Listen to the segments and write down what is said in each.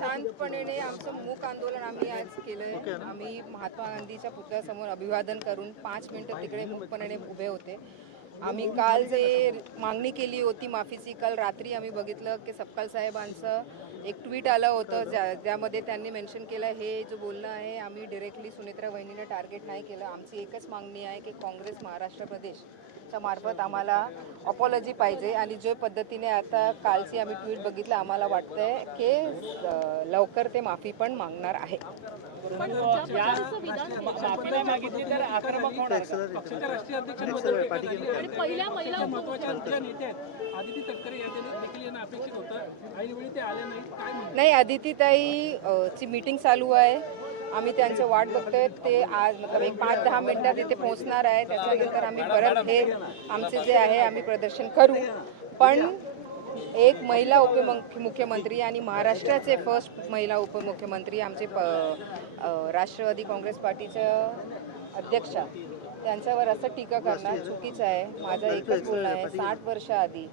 शांतपणे आमचं मूक आंदोलन आम्ही आज केलंय। आम्ही महात्मा गांधीच्या पुतळ्यासमोर अभिवादन करून 5 मिनिटं तिकडे मूकपणे उभे होते। आम्ही काल जे मागणी केली होती माफीची, काल रात्री आम्ही बघितलं की सपकाळ साहेबांचं एक ट्विट आलं होतं ज्यामध्ये त्यांनी मेन्शन केलं हे जो बोलणं आहे आम्ही डायरेक्टली सुनेत्रा वहिनीने टार्गेट नाही केलं। आमची एकच मागणी आहे की काँग्रेस महाराष्ट्र प्रदेशच्या मार्फत आम्हाला अपॉलॉजी पाहिजे आणि जो पद्धतीने आता कालची आम्ही ट्विट बघितलं आम्हाला वाटतंय की लवकर ते माफी पण मागणार आहे। मागितली तर आक्रमक होणार पक्षाच्या राष्ट्रीय अध्यक्ष पहिल्या महिला महत्त्वाच्या नेत्या आहेत आदिती तटकरे या देखील यांना अपेक्षित होतं ऐनवेळी ते आले नाहीत काय म्हणतात? नाही, आदितीताई ची मीटिंग चालू आहे, आम्ही त्यांचं वाट बघतोय। ते आज मतलब एक 5-10 मिनिटात इथे पोहोचणार आहे, त्याच्यानंतर आम्ही परत हे आमचे जे आहे आम्ही प्रदर्शन करू। पण एक महिला उपमुख्यमंत्री आणि महाराष्ट्राचे फर्स्ट महिला उपमुख्यमंत्री आमचे राष्ट्रवादी काँग्रेस पार्टीच्या अध्यक्षा त्यांच्यावर असं टीका करणं चुकीचं आहे। माझं एकच बोलणं आहे, 60 वर्ष आधी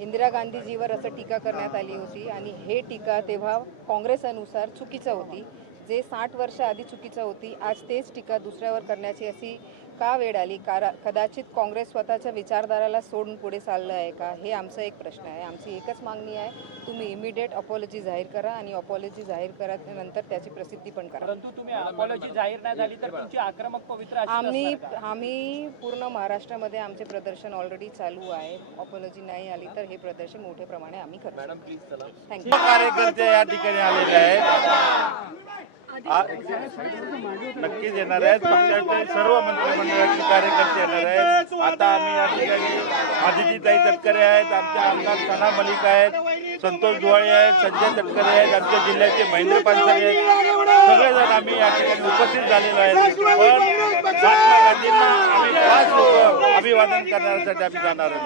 इंदिरा गांधीजीवर असं टीका करण्यात आली होती आणि हे टीका तेव्हा काँग्रेसनुसार चुकीचं होती। जे 60 वर्ष आधी चुकीचं होती, आज तेच टीका दुसऱ्यावर करण्याची अशी का वेळ आली? कदाचित काँग्रेस स्वतःच्या विचारधाराला सोडून पुढे चाललं आहे का, हे आमचा एक प्रश्न आहे। आमची एकच मागणी आहे, तुम्ही इमिडिएट अपॉलॉजी जाहीर करा आणि अपॉलॉजी जाहीर केल्यानंतर त्याची प्रसिद्धी पण करा। परंतु तुम्ही अपॉलॉजी जाहीर नाही झाली तर तुमची आक्रमक पवित्र आम्ही पूर्ण महाराष्ट्रामध्ये आमचे प्रदर्शन ऑलरेडी चालू आहे। अपॉलॉजी नाही आली तर हे प्रदर्शन मोठ्या प्रमाणे आम्ही करू। थँक्यू। कार्यकर्ते या ठिकाणी आलेले आहेत, नक्कीच येणार आहेत। पक्षाचे सर्व मंत्रिमंडळाचे कार्यकर्ते येणार आहेत। आता आम्ही या ठिकाणी आदितीताई तटकरे आहेत, आमच्या आमदार सना मलिक आहेत, संतोष दुवाळे आहेत, संजय तटकरे आहेत, आमच्या जिल्ह्याचे महेंद्र पानसरे आहेत, सगळेजण आम्ही या ठिकाणी उपस्थित झालेलो आहेत। पण महात्मा गांधींना आम्ही 5 लोक अभिवादन करण्यासाठी आम्ही जाणार आहोत।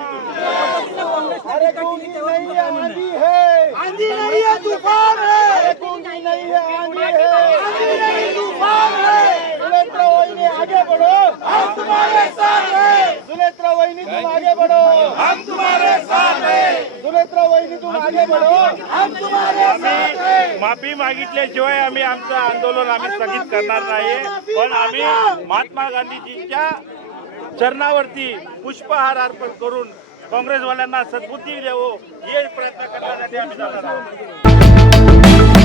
आगे बढ़ो, हम तुम्हारे साथ हैं। सुनेत्रा वहिनी तुम आगे बढ़ो, हम तुम्हारे साथ हैं। सुनेत्रा वहिनी तुम आगे बढ़ो, हम तुम्हारे साथ हैं। माफी मागितल्याशिवाय आम्ही आमचं आंदोलन आम्ही स्थगित करणार नाही, पण आम्ही महात्मा गांधीजींच्या चरणावरती पुष्पहार अर्पण करून काँग्रेसवाल्यांना सद्बुद्धी देवो हे प्रयत्न करण्यासाठी आम्ही जाणार आहोत।